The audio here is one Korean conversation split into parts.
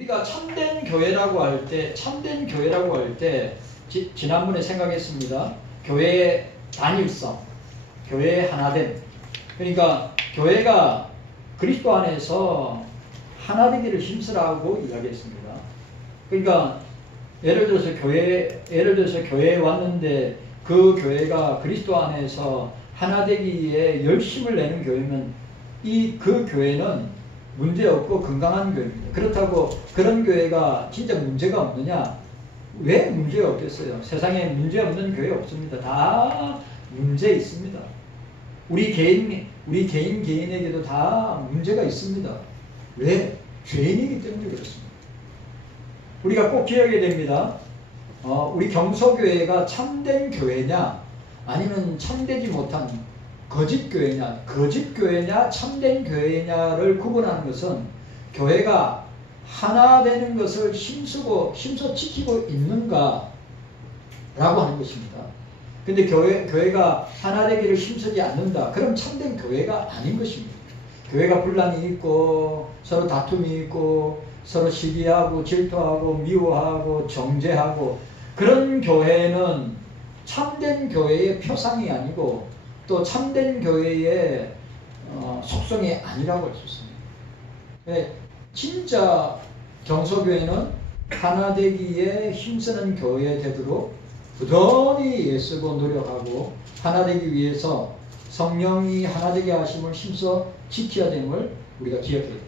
우리가 참된 교회라고 할 때, 지난번에 생각했습니다. 교회의 단일성, 교회의 하나됨. 그러니까 교회가 그리스도 안에서 하나되기를 힘쓰라고 이야기했습니다. 그러니까 예를 들어서 교회에 왔는데 그 교회가 그리스도 안에서 하나되기에 열심을 내는 교회면 그 교회는 문제없고 건강한 교회입니다. 그렇다고 그런 교회가 진짜 문제가 없느냐? 왜 문제가 없겠어요? 세상에 문제없는 교회 없습니다. 다 문제 있습니다. 우리 개인에게도 다 문제가 있습니다. 왜? 죄인이기 때문에 그렇습니다. 우리가 꼭 기억해야 됩니다. 우리 경소교회가 참된 교회냐 아니면 참되지 못한 거짓 교회냐 참된 교회냐를 구분하는 것은 교회가 하나 되는 것을 힘써 지키고 있는가 라고 하는 것입니다. 근데 교회가 하나 되기를 힘쓰지 않는다. 그럼 참된 교회가 아닌 것입니다. 교회가 분란이 있고 서로 다툼이 있고 서로 시기하고 질투하고 미워하고 정죄하고 그런 교회는 참된 교회의 표상이 아니고 또 참된 교회의 속성이 아니라고 할 수 있습니다. 네, 진짜 경소교회는 하나 되기에 힘쓰는 교회 되도록 부단히 애쓰고 노력하고 하나 되기 위해서 성령이 하나 되게 하심을 힘써 지켜야 됨을 우리가 기억해야 됩니다.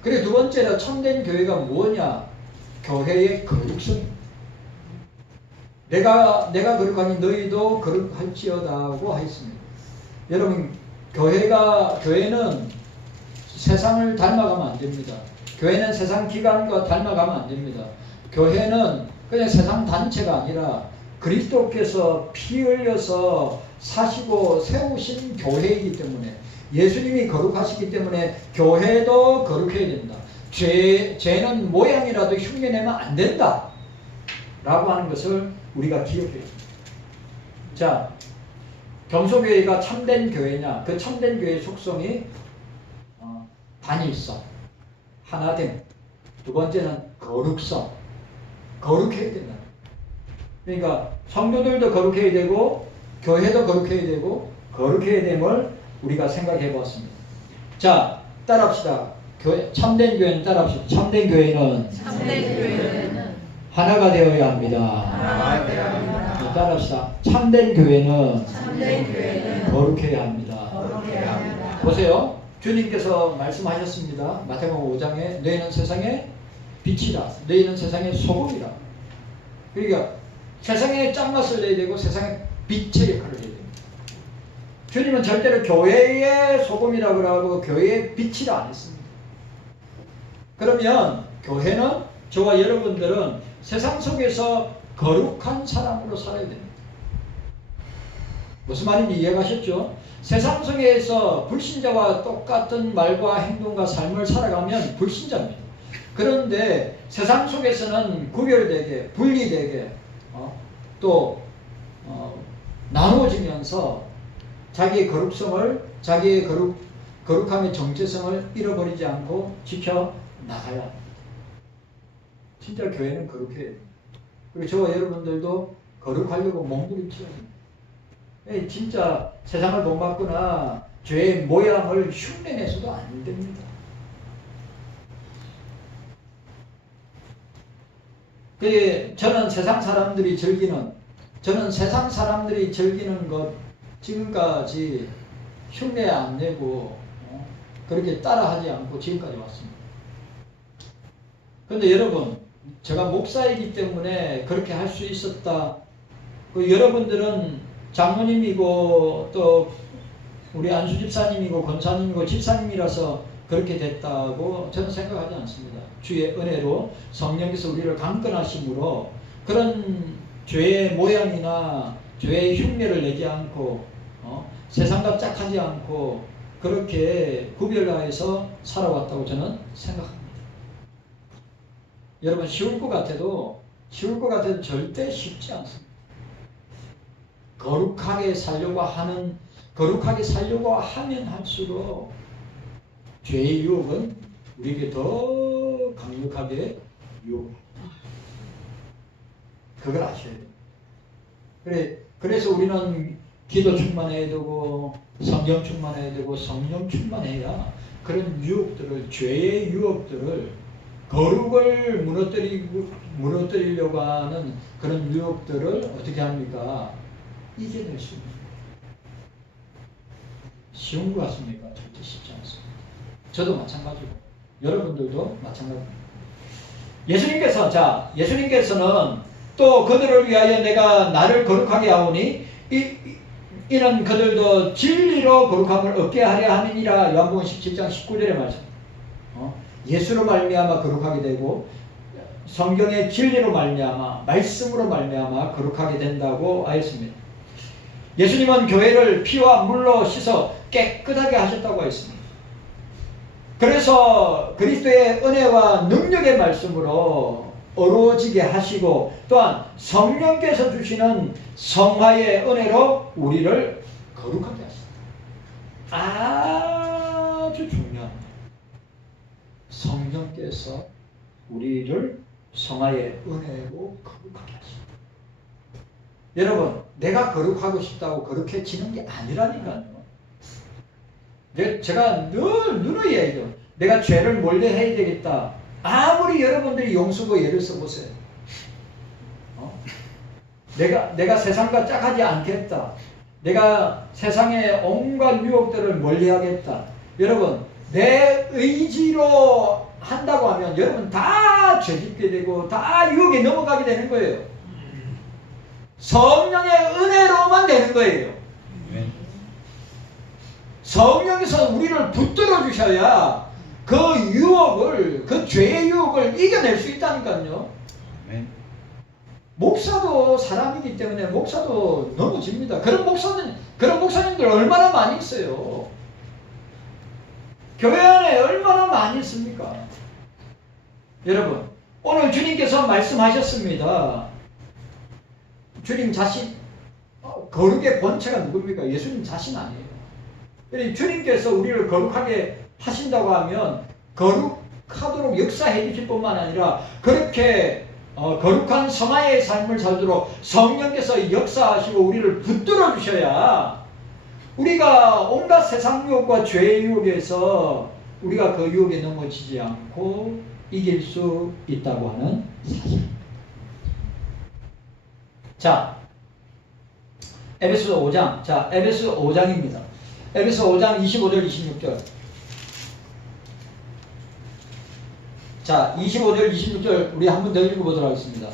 그리고 두 번째로 참된 교회가 뭐냐? 교회의 거룩성입니다. 내가 거룩하니 너희도 거룩할지어다고 하였습니다. 여러분, 교회는 세상을 닮아가면 안 됩니다. 교회는 세상 기관과 닮아가면 안 됩니다. 교회는 그냥 세상 단체가 아니라 그리스도께서 피 흘려서 사시고 세우신 교회이기 때문에 예수님이 거룩하시기 때문에 교회도 거룩해야 된다. 죄는 모양이라도 흉내내면 안 된다. 라고 하는 것을 우리가 기억해야 됩니다. 자, 경소교회가 참된 교회냐? 그 참된 교회의 속성이 단일성, 하나됨. 두 번째는 거룩성. 거룩해야 된다. 그러니까 성도들도 거룩해야 되고 교회도 거룩해야 되고 거룩해야 됨을 우리가 생각해 보았습니다. 자, 따라합시다. 참된 교회는 따라합시다. 참된 교회는 하나가 되어야 합니다. 따라합시다. 참된 교회는 거룩해야 합니다. 보세요. 주님께서 말씀하셨습니다. 마태복음 5장에 너희는 세상의 빛이라. 너희는 세상의 소금이라. 그러니까 세상에 짠맛을 내야 되고 세상에 빛의 역할을 해야 됩니다. 주님은 절대로 교회의 소금이라고 하고 교회의 빛이라 안 했습니다. 그러면 교회는 저와 여러분들은 세상 속에서 거룩한 사람으로 살아야 됩니다. 무슨 말인지 이해가셨죠? 세상 속에서 불신자와 똑같은 말과 행동과 삶을 살아가면 불신자입니다. 그런데 세상 속에서는 구별되게 분리되게 나누어지면서 자기의 거룩성을 자기의 거룩함의 정체성을 잃어버리지 않고 지켜나가야 합니다. 진짜 교회는 거룩해야 됩니다. 그리고 저와 여러분들도 거룩하려고 몸부림쳐야 됩니다. 진짜 세상을 본받거나 죄의 모양을 흉내내서도 안 됩니다. 저는 세상 사람들이 즐기는 것 지금까지 흉내 안 내고 그렇게 따라하지 않고 지금까지 왔습니다. 그런데 여러분, 제가 목사이기 때문에 그렇게 할 수 있었다. 여러분들은 장모님이고 또 우리 안수 집사님이고 권사님이고 집사님이라서 그렇게 됐다고 저는 생각하지 않습니다. 주의 은혜로 성령께서 우리를 강건하심으로 그런 죄의 모양이나 죄의 흉내를 내지 않고 세상과 짝하지 않고 그렇게 구별하여서 살아왔다고 저는 생각합니다. 여러분, 쉬울 것 같아도 절대 쉽지 않습니다. 거룩하게 살려고 하면 할수록 죄의 유혹은 우리에게 더 강력합니다. 거룩하게 유혹합니다. 그걸 아셔야 돼요. 그래서 우리는 기도 충만해야 되고 성경 충만해야 되고 성령 충만해야 그런 유혹들을, 죄의 유혹들을, 거룩을 무너뜨리려고 하는 그런 유혹들을 어떻게 합니까? 이겨낼 수 있는 거예요. 쉬운 것 같습니까? 절대 쉽지 않습니다. 저도 마찬가지고 여러분들도 마찬가지입니다. 예수님께서는 또 그들을 위하여 내가 나를 거룩하게 하오니 이는 그들도 진리로 거룩함을 얻게 하려 함이니라. 요한복음 17장 19절의 말씀. 예수로 말미암아 거룩하게 되고 성경의 진리로 말미암아, 말씀으로 말미암아 거룩하게 된다고 하였습니다. 예수님은 교회를 피와 물로 씻어 깨끗하게 하셨다고 했습니다. 그래서 그리스도의 은혜와 능력의 말씀으로 어루어지게 하시고 또한 성령께서 주시는 성화의 은혜로 우리를 거룩하게 하십니다. 아주 중요합니다. 성령께서 우리를 성화의 은혜로 거룩하게 하십니다. 여러분, 내가 거룩하고 싶다고 거룩해지는 게 아니라니까요. 제가 늘 누누이 얘기해요. 내가 죄를 멀리해야 되겠다. 아무리 여러분들이 용수고 예를 써보세요. 내가 세상과 짝하지 않겠다. 내가 세상의 온갖 유혹들을 멀리하겠다. 여러분, 내 의지로 한다고 하면 여러분 다 죄짓게 되고 다 유혹에 넘어가게 되는 거예요. 성령의 은혜로만 되는 거예요. 성령께서 우리를 붙들어 주셔야 그 유혹을, 그 죄의 유혹을 이겨낼 수 있다니까요. 목사도 사람이기 때문에 목사도 넘어집니다. 그런 목사님들 얼마나 많이 있어요. 교회 안에 얼마나 많이 있습니까? 여러분, 오늘 주님께서 말씀하셨습니다. 주님 자신, 거룩의 본체가 누굽니까? 예수님 자신 아니에요. 주님께서 우리를 거룩하게 하신다고 하면 거룩하도록 역사해 주실 뿐만 아니라 그렇게 거룩한 성화의 삶을 살도록 성령께서 역사하시고 우리를 붙들어 주셔야 우리가 온갖 세상 유혹과 죄의 유혹에서 우리가 그 유혹에 넘어지지 않고 이길 수 있다고 하는 사실입니다. 자, 에베소 5장. 자, 에베소 5장입니다. 에베소 5장 25절 26절. 자, 25절 26절 우리 한 번 더 읽어보도록 하겠습니다.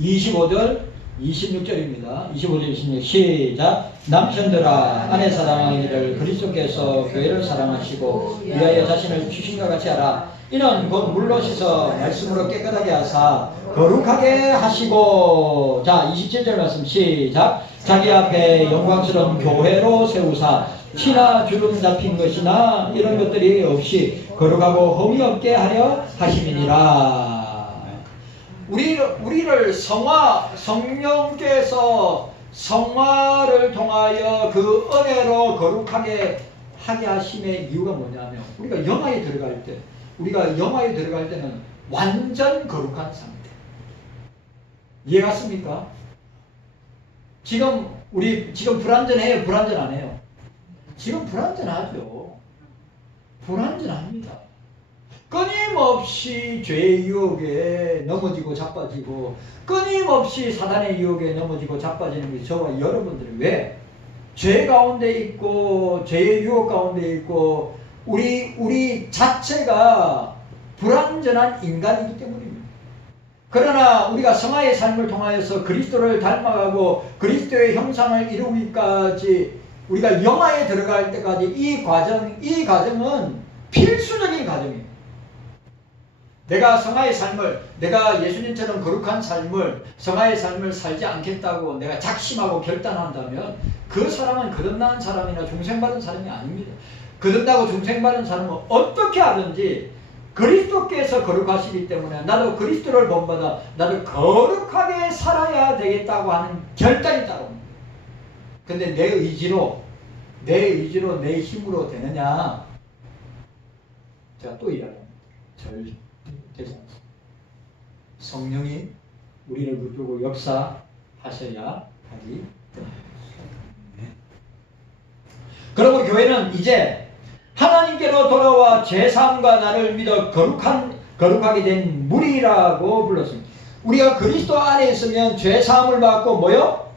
25절 26절입니다. 25절 26절 시작. 남편들아 아내 사랑하기를 그리스도께서 교회를 사랑하시고 위하여 자신을 주신 것 같이 하라. 이는 곧 물로 씻어 말씀으로 깨끗하게 하사 거룩하게 하시고. 자, 27절 말씀 시작. 자기 앞에 영광스러운 교회로 세우사 티나 주름 잡힌 것이나 이런 것들이 없이 거룩하고 흠이 없게 하려 하심이니라. 우리를 성령께서 성화를 통하여 그 은혜로 거룩하게 하게 하심의 이유가 뭐냐면 우리가 영화에 들어갈 때는 완전 거룩한 상태. 이해 갔습니까? 지금 불완전해요? 불완전 안 해요? 지금 불완전하죠. 불완전합니다. 끊임없이 죄의 유혹에 넘어지고 자빠지고 끊임없이 사단의 유혹에 넘어지고 자빠지는 게 저와 여러분들이 왜? 죄 가운데 있고 죄의 유혹 가운데 있고 우리 자체가 불완전한 인간이기 때문입니다. 그러나 우리가 성화의 삶을 통하여서 그리스도를 닮아가고 그리스도의 형상을 이루기까지 우리가 영화에 들어갈 때까지 이 과정은 필수적인 과정입니다. 내가 성화의 삶을, 내가 예수님처럼 거룩한 삶을, 성화의 삶을 살지 않겠다고 내가 작심하고 결단한다면 그 사람은 거듭난 사람이나 중생받은 사람이 아닙니다. 거듭나고 중생받은 사람은 어떻게 하든지 그리스도께서 거룩하시기 때문에 나도 그리스도를 본받아 나도 거룩하게 살아야 되겠다고 하는 결단이 따릅니다. 근데 내 의지로 내 힘으로 되느냐? 제가 또 이야기합니다. 절대 되지 않습니다. 성령이 우리를 붙들고 역사하셔야 하기 때문에. 그러므로 교회는 이제 하나님께로 돌아와 제3과 나를 믿어 거룩하게 된 무리라고 불렀습니다. 우리가 그리스도 안에 있으면 죄사함을 받고 뭐요?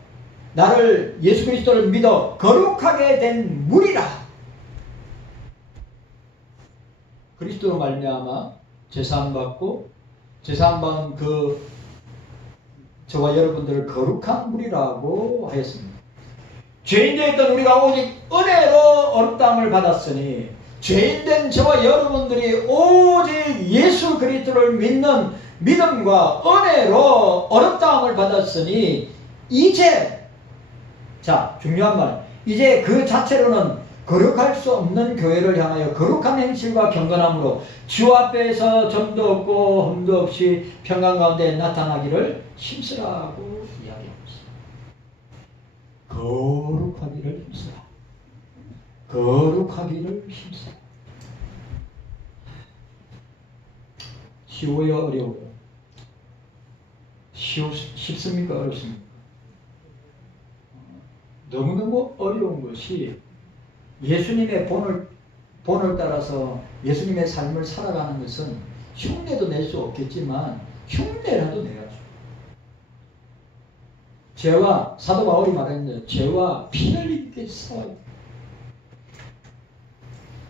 나를 예수 그리스도를 믿어 거룩하게 된 무리라. 그리스도로 말미암아 죄사함 받고 죄사함 받은 저와 여러분들을 거룩한 무리라고 하였습니다. 죄인되었던 우리가 오직 은혜로 어렵다함을 받았으니 죄인된 저와 여러분들이 오직 예수 그리스도를 믿는 믿음과 은혜로 어렵다함을 받았으니 이제 자 중요한 말 이제 그 자체로는 거룩할 수 없는 교회를 향하여 거룩한 행실과 경건함으로 주 앞에서 점도 없고 흠도 없이 평강 가운데 나타나기를 힘쓰라고 이야기합니다. 거룩하기를 힘쓰라. 거룩하기를 힘쓰라. 쉬워요? 어려워요? 쉽습니까? 어렵습니까? 너무너무 어려운 것이 예수님의 본을 따라서 예수님의 삶을 살아가는 것은 흉내도 낼 수 없겠지만 흉내라도 내야죠. 죄와 사도 바울이 말했는데 죄와 피 흘리게 싸워요.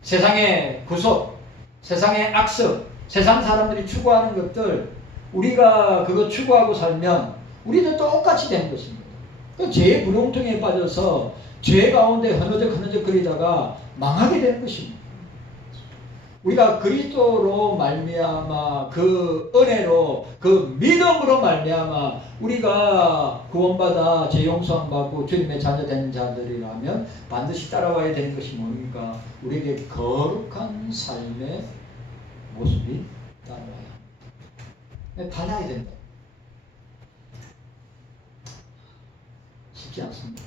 세상의 구속, 세상의 악습, 세상 사람들이 추구하는 것들 우리가 그거 추구하고 살면 우리도 똑같이 되는 것입니다. 죄의 구렁텅이에 빠져서 죄 가운데 흐느적 거리다가 망하게 되는 것입니다. 우리가 그리스도로 말미암아 그 은혜로 그 믿음으로 말미암아 우리가 구원받아 죄 용서함 받고 주님의 자녀 된 자들이라면 반드시 따라와야 되는 것이 뭡니까? 우리에게 거룩한 삶의 모습이 따라와야 합니다. 달라야 된다. 쉽지 않습니다.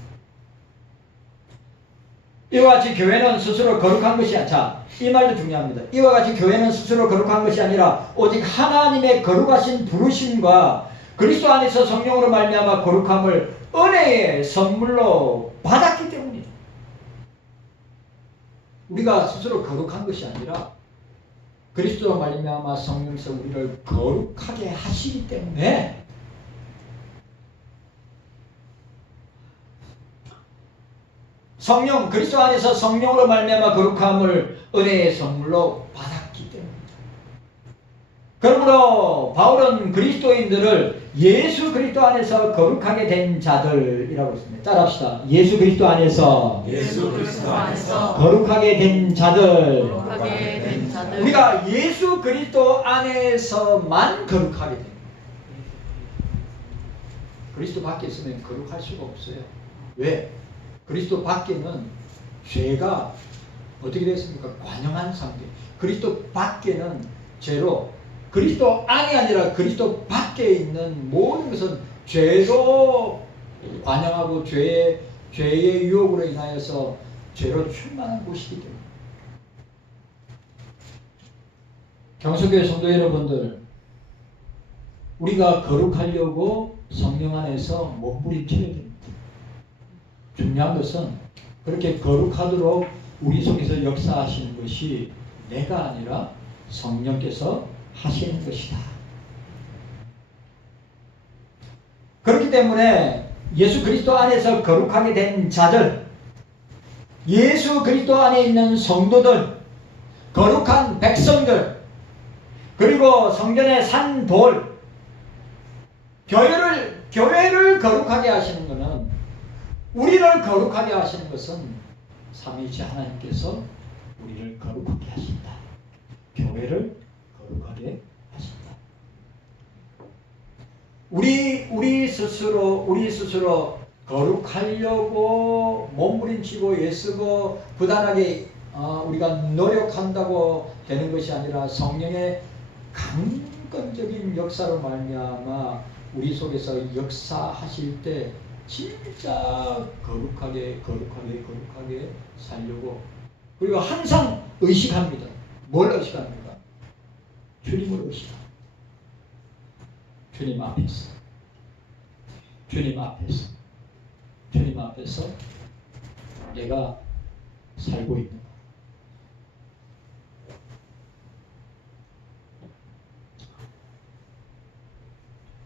이와 같이 교회는 스스로 거룩한 것이 아니라 이 말도 중요합니다. 이와 같이 교회는 스스로 거룩한 것이 아니라 오직 하나님의 거룩하신 부르심과 그리스도 안에서 성령으로 말미암아 거룩함을 은혜의 선물로 받았기 때문이다. 우리가 스스로 거룩한 것이 아니라 그리스도로 말미암아 성령께서 우리를 거룩하게 하시기 때문에 성령, 그리스도 안에서 성령으로 말미암아 거룩함을 은혜의 선물로 받았기 때문입니다. 그러므로 바울은 그리스도인들을 예수 그리스도 안에서 거룩하게 된 자들이라고 했습니다. 따라합시다. 예수 그리스도 안에서 거룩하게 된 자들. 우리가 예수 그리스도 안에서만 거룩하게 됩니다. 그리스도 밖에 있으면 거룩할 수가 없어요. 왜? 그리스도 밖에는 죄가 어떻게 됐습니까? 관영한 상태. 그리스도 밖에는 죄로, 그리스도 안이 아니라 그리스도 밖에 있는 모든 것은 죄로 관영하고 죄의 유혹으로 인하여서 죄로 충만한 곳이기 때문에. 경수교회 성도 여러분들, 우리가 거룩하려고 성령 안에서 몸부림쳐야 됩니다. 중요한 것은 그렇게 거룩하도록 우리 속에서 역사하시는 것이 내가 아니라 성령께서 하시는 것이다. 그렇기 때문에 예수 그리스도 안에서 거룩하게 된 자들, 예수 그리스도 안에 있는 성도들, 거룩한 백성들, 그리고 성전의 산돌, 교회를 거룩하게 하시는 것은, 우리를 거룩하게 하시는 것은 삼위일체 하나님께서 우리를 거룩하게 하신다. 교회를 거룩하게 하신다. 우리 스스로 거룩하려고 몸부림치고 애쓰고 부단하게 우리가 노력한다고 되는 것이 아니라 성령의 강건적인 역사로 말미암아 우리 속에서 역사하실 때 진짜 거룩하게 살려고, 그리고 항상 의식합니다. 뭘 의식합니까? 주님을 의식합니다. 주님 앞에서, 주님 앞에서, 주님 앞에서 내가 살고 있는 것.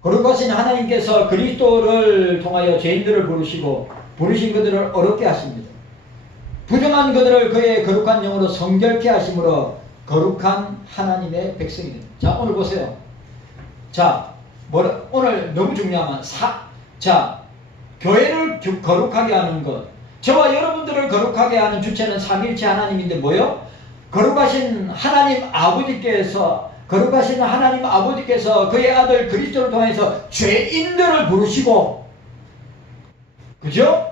거룩하신 하나님께서 그리스도를 통하여 죄인들을 부르시고 부르신 그들을 어렵게 하십니다. 부정한 그들을 그의 거룩한 영으로 성결케 하심으로 거룩한 하나님의 백성이 됩니다. 자, 오늘 보세요. 자, 오늘 너무 중요한 자, 교회를 거룩하게 하는 것. 저와 여러분들을 거룩하게 하는 주체는 삼위일체 하나님인데 뭐요? 거룩하신 하나님 아버지께서 그의 아들 그리스도를 통해서 죄인들을 부르시고, 그죠?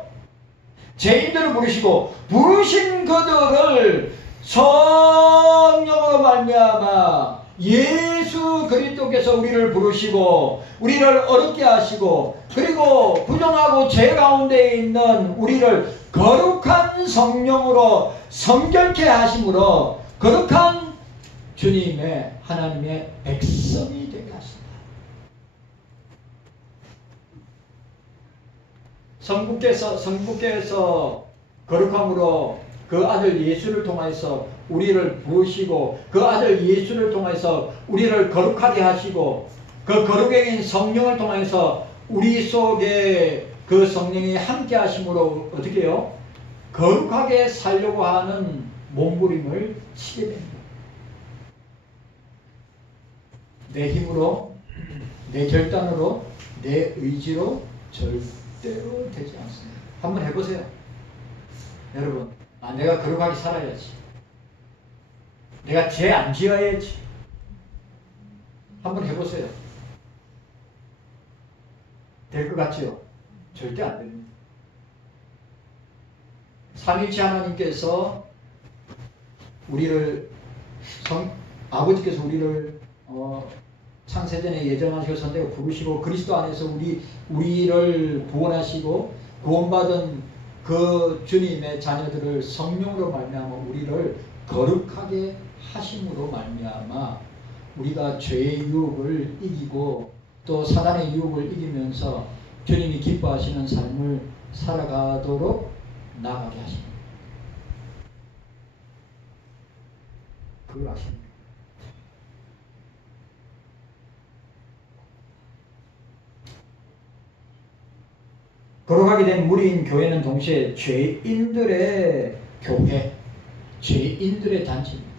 죄인들을 부르시고 부르신 그들을 성령으로 말미암아 예수 그리스도께서 우리를 부르시고 우리를 어렵게 하시고 그리고 부정하고 죄 가운데 있는 우리를 거룩한 성령으로 성결케 하심으로 거룩한 주님의 하나님의 백성이 되게 하신다. 성부께서 거룩함으로 그 아들 예수를 통해서 우리를 부르시고 그 아들 예수를 통해서 우리를 거룩하게 하시고 그 거룩의 성령을 통해서 우리 속에 그 성령이 함께 하심으로 어떻게 해요? 거룩하게 살려고 하는 몸부림을 치게 됩니다. 내 힘으로, 내 결단으로, 내 의지로 절대로 되지 않습니다. 한번 해보세요. 여러분, 내가 거룩하게 살아야지. 내가 죄 안 지어야지. 한번 해보세요. 될 것 같지요? 절대 안 됩니다. 삼위일체 하나님께서 아버지께서 우리를 창세전에 예정하시고 선택을 부르시고 그리스도 안에서 우리를 구원하시고 구원받은 그 주님의 자녀들을 성령으로 말미암아 우리를 거룩하게 하심으로 말미암아 우리가 죄의 유혹을 이기고 또 사단의 유혹을 이기면서 주님이 기뻐하시는 삶을 살아가도록 나아가게 하십니다. 그걸 아십니까? 거룩하게 된 무리인 교회는 동시에 죄인들의 교회, 죄인들의 단체입니다.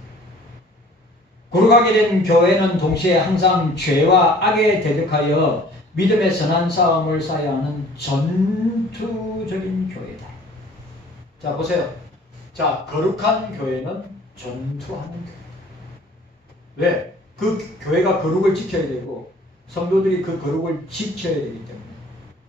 거룩하게 된 교회는 동시에 항상 죄와 악에 대적하여 믿음의 선한 싸움을 쌓아야 하는 전투적인 교회다. 자, 보세요. 자, 거룩한 교회는 전투하는 교회. 왜? 그 교회가 거룩을 지켜야 되고 성도들이 그 거룩을 지켜야 되기 때문에.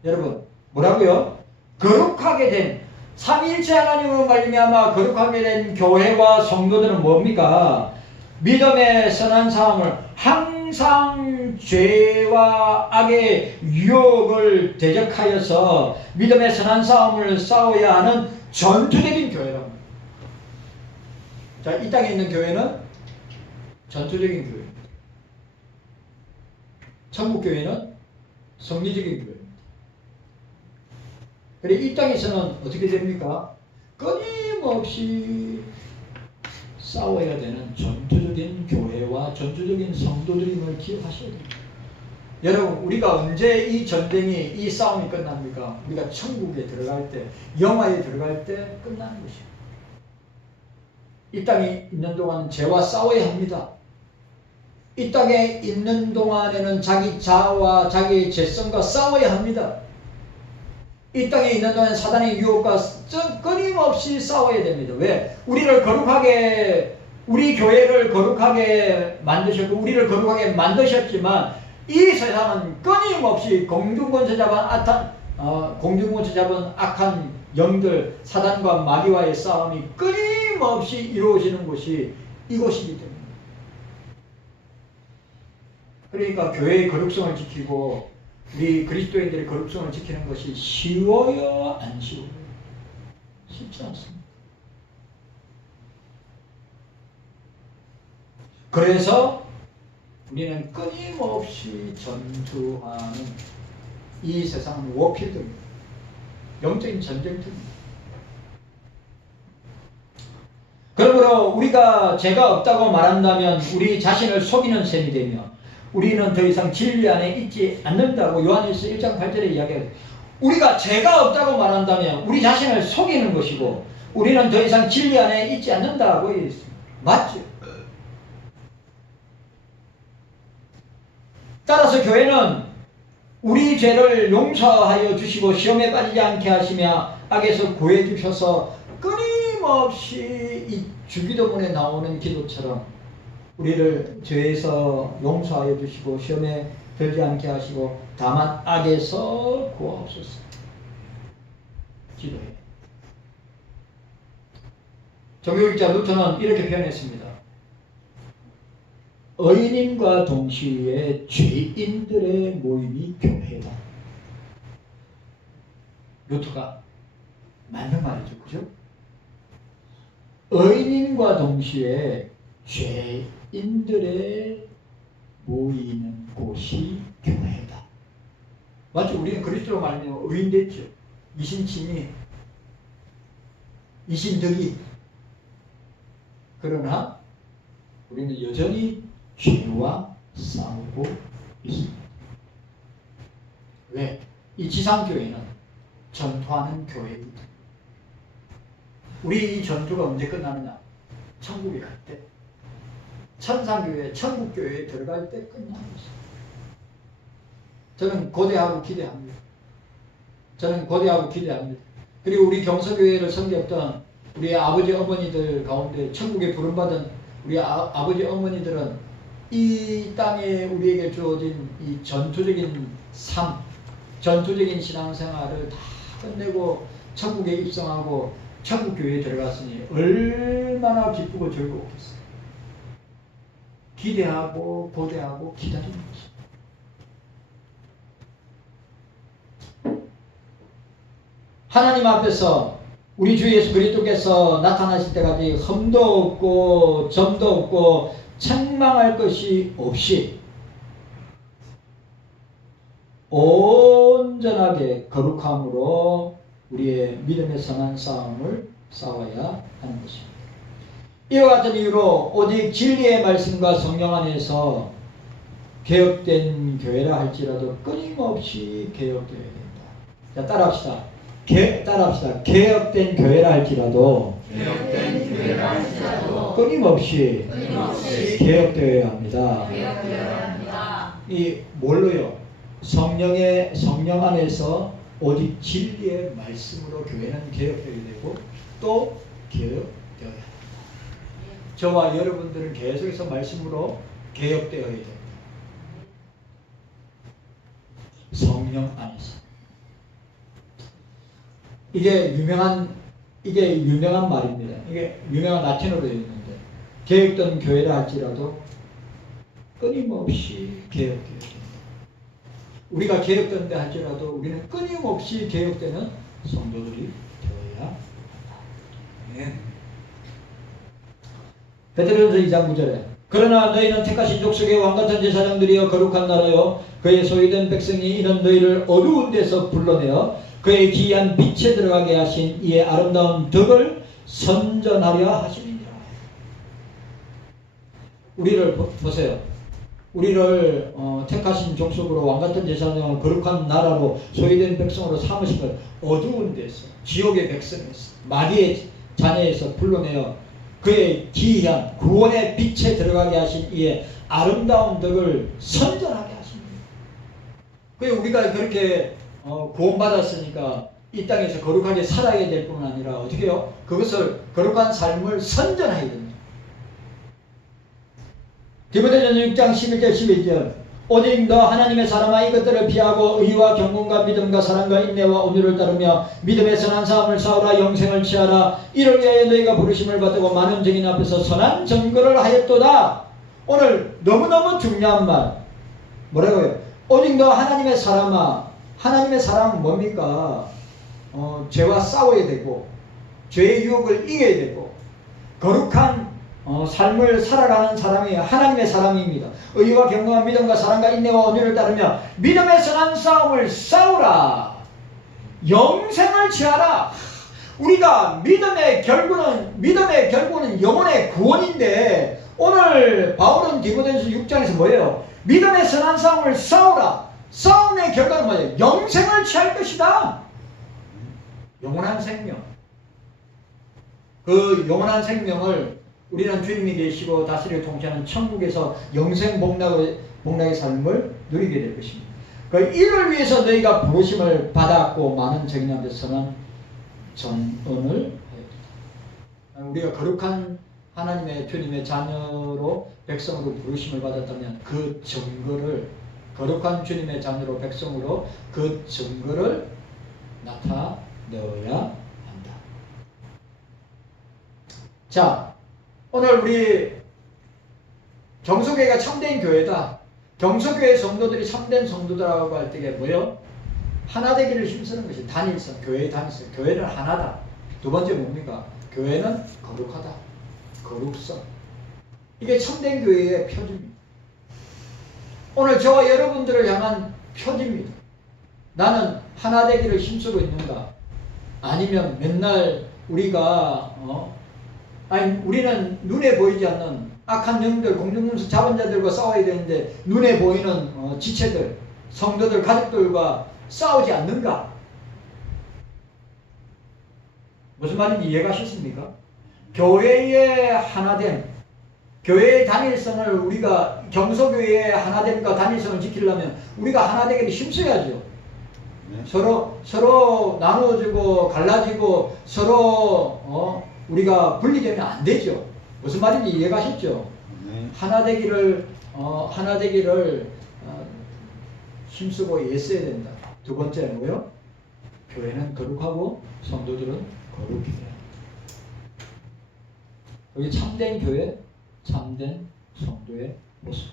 여러분, 뭐라고요? 거룩하게 된 삼위일체 하나님으로 말미암아 거룩하게 된 교회와 성도들은 뭡니까? 믿음의 선한 싸움을 항상 죄와 악의 유혹을 대적하여서 믿음의 선한 싸움을 싸워야 하는 전투적인 교회랍니다. 자, 이 땅에 있는 교회는 전투적인 교회입니다. 천국 교회는 성리적인 교회입니다. 그런데 이 땅에서는 어떻게 됩니까? 끊임없이 싸워야 되는 전투적인 교회와 전투적인 성도들임을 기억하셔야 됩니다. 여러분, 우리가 언제 이 전쟁이, 이 싸움이 끝납니까? 우리가 천국에 들어갈 때, 영화에 들어갈 때 끝나는 것입니다. 이 땅에 있는 동안 죄와 싸워야 합니다. 이 땅에 있는 동안에는 자기 자아와 자기의 죄성과 싸워야 합니다. 이 땅에 있는 동안 사단의 유혹과 끊임없이 싸워야 됩니다. 왜? 우리를 거룩하게, 우리 교회를 거룩하게 만드셨고 우리를 거룩하게 만드셨지만 이 세상은 끊임없이 공중권세 잡은 악한 영들, 사단과 마귀와의 싸움이 끊임없이 이루어지는 곳이 이곳이기 때문입니다. 그러니까 교회의 거룩성을 지키고 우리 그리스도인들의 거룩성을 지키는 것이 쉬워요? 안 쉬워요? 쉽지 않습니다. 그래서 우리는 끊임없이 전투하는 이 세상은 워필드입니다. 영적인 전쟁터입니다. 그러므로 우리가 죄가 없다고 말한다면 우리 자신을 속이는 셈이 되며 우리는 더 이상 진리 안에 있지 않는다고 요한일서 1장 8절에 이야기해요. 우리가 죄가 없다고 말한다면 우리 자신을 속이는 것이고 우리는 더 이상 진리 안에 있지 않는다고 했습니다. 맞죠? 따라서 교회는 우리 죄를 용서하여 주시고 시험에 빠지지 않게 하시며 악에서 구해 주셔서 끊임없이 이 주기도문에 나오는 기도처럼 우리를 죄에서 용서하여 주시고 시험에 들지 않게 하시고 다만 악에서 구하옵소서 기도해. 종교학자 루터는 이렇게 표현했습니다. 의인과 동시에 죄인들의 모임이 교회다. 루터가 맞는 말이죠. 그죠? 의인과 동시에 죄인들의 모이는 곳이 교회다. 맞죠? 우리는 그리스도로 말하면 의인 됐죠. 이신칭이, 이신덕이. 그러나 우리는 여전히 죄와 싸우고 있습니다. 왜? 이 지상교회는 전투하는 교회입니다. 우리 이 전투가 언제 끝나느냐? 천국에 갈 때. 천상교회, 천국교회에 들어갈 때 끝나는 것입니다. 저는 고대하고 기대합니다. 저는 고대하고 기대합니다. 그리고 우리 경서교회를 섬겼던 우리 아버지 어머니들 가운데 천국에 부름받은 우리 아버지 어머니들은 이 땅에 우리에게 주어진 이 전투적인 삶, 전투적인 신앙생활을 다 끝내고 천국에 입성하고 천국교회에 들어갔으니 얼마나 기쁘고 즐거웠겠어요. 기대하고 고대하고 기다리는 것입니다. 하나님 앞에서 우리 주 예수 그리스도께서 나타나실 때까지 흠도 없고 점도 없고 책망할 것이 없이 온전하게 거룩함으로 우리의 믿음의 선한 싸움을 싸워야 하는 것입니다. 이와 같은 이유로 오직 진리의 말씀과 성령 안에서 개혁된 교회라 할지라도 끊임없이 개혁되어야 된다. 자, 따라합시다. 개혁된 교회라 할지라도 끊임없이 개혁되어야 합니다. 이 뭘로요? 성령 안에서 오직 진리의 말씀으로 교회는 개혁되어야 되고 또 개혁되어야 합니다. 저와 여러분들은 계속해서 말씀으로 개혁되어야 됩니다. 성령 안에서. 이게 유명한 말입니다. 이게 유명한 라틴어로 되어 있는데 개혁된 교회라 할지라도 끊임없이 개혁되어야 됩니다. 우리가 개혁된다 할지라도 우리는 끊임없이 개혁되는 성도들이 되어야 합니다. 네. 베드로전서 2장 9절에 그러나 너희는 택하신 족속의 왕같은 제사장들이여 거룩한 나라여 그의 소유된 백성이 이는 너희를 어두운 데서 불러내어 그의 기이한 빛에 들어가게 하신 이의 아름다운 덕을 선전하려 하시니라. 우리를 보세요. 우리를 택하신 족속으로 왕같은 제사장을 거룩한 나라로 소유된 백성으로 삼으신 것 어두운 데서 지옥의 백성에서 마귀의 자녀에서 불러내어 그의 기이한 구원의 빛에 들어가게 하신 이의 아름다운 덕을 선전하게 하십니다. 그게 우리가 그렇게 구원받았으니까 이 땅에서 거룩하게 살아야 될 뿐만 아니라 어떻게 해요? 그것을 거룩한 삶을 선전해야 됩니다. 디모데전서 6장 11절 12절 오직 너 하나님의 사람아 이것들을 피하고 의와 경건과 믿음과 사랑과 인내와 온유를 따르며 믿음의 선한 싸움을 싸우라 영생을 취하라 이를 위하여 너희가 부르심을 받고 많은 증인 앞에서 선한 증거를 하였도다. 오늘 너무너무 중요한 말 뭐라고요? 오직 너 하나님의 사람아. 하나님의 사람은 뭡니까? 죄와 싸워야 되고 죄의 유혹을 이겨야 되고 거룩한 삶을 살아가는 사람이 하나님의 사람입니다. 의와 경건과 믿음과 사랑과 인내와 온유를 따르며 믿음의 선한 싸움을 싸우라. 영생을 취하라. 우리가 믿음의 결국은 영혼의 구원인데, 오늘 바울은 디모데전서 6장에서 뭐예요? 믿음의 선한 싸움을 싸우라. 싸움의 결과는 뭐예요? 영생을 취할 것이다. 영원한 생명. 그 영원한 생명을 우리는 주님이 계시고 다스리고 통치하는 천국에서 영생 복락의 삶을 누리게 될 것입니다. 그 이를 위해서 너희가 부르심을 받았고 많은 적인 앞에서는 전언을 하였다. 우리가 거룩한 하나님의 주님의 자녀로 백성으로 부르심을 받았다면 그 증거를, 거룩한 주님의 자녀로 백성으로 그 증거를 나타내어야 한다. 자, 오늘 우리 경소교회가 참된 교회다. 경소교회 성도들이 참된 성도들하고 할 때가 뭐예요? 하나 되기를 힘쓰는 것이 단일성, 교회의 단일성. 교회는 하나다. 두 번째 뭡니까? 교회는 거룩하다. 거룩성. 이게 참된 교회의 표지입니다. 오늘 저와 여러분들을 향한 표지입니다. 나는 하나 되기를 힘쓰고 있는가? 아니면 맨날 우리가 우리는 눈에 보이지 않는 악한 영들, 공중문수 잡은 자들과 싸워야 되는데 눈에 보이는 지체들, 성도들, 가족들과 싸우지 않는가? 무슨 말인지 이해가셨습니까? 교회의 하나됨, 교회의 단일성을 우리가 경소교회의 하나됨과 단일성을 지키려면 우리가 하나 되기를 힘써야죠. 네. 서로 나누어지고 갈라지고 서로 우리가 분리되면 안 되죠. 무슨 말인지 이해가셨죠? 네. 하나 되기를 힘쓰고 애써야 된다. 두 번째 뭐요? 교회는 거룩하고 성도들은 거룩해야 한다. 여기 참된 교회, 참된 성도의 모습.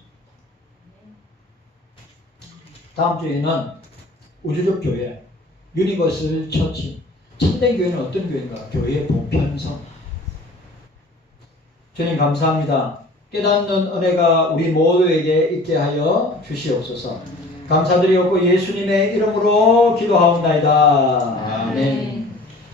다음 주에는 우주적 교회, 유니버설 처치. 참된 교회는 어떤 교회인가? 교회의 보편성. 주님 감사합니다. 깨닫는 은혜가 우리 모두에게 있게 하여 주시옵소서. 감사드리옵고 예수님의 이름으로 기도하옵나이다. 아멘.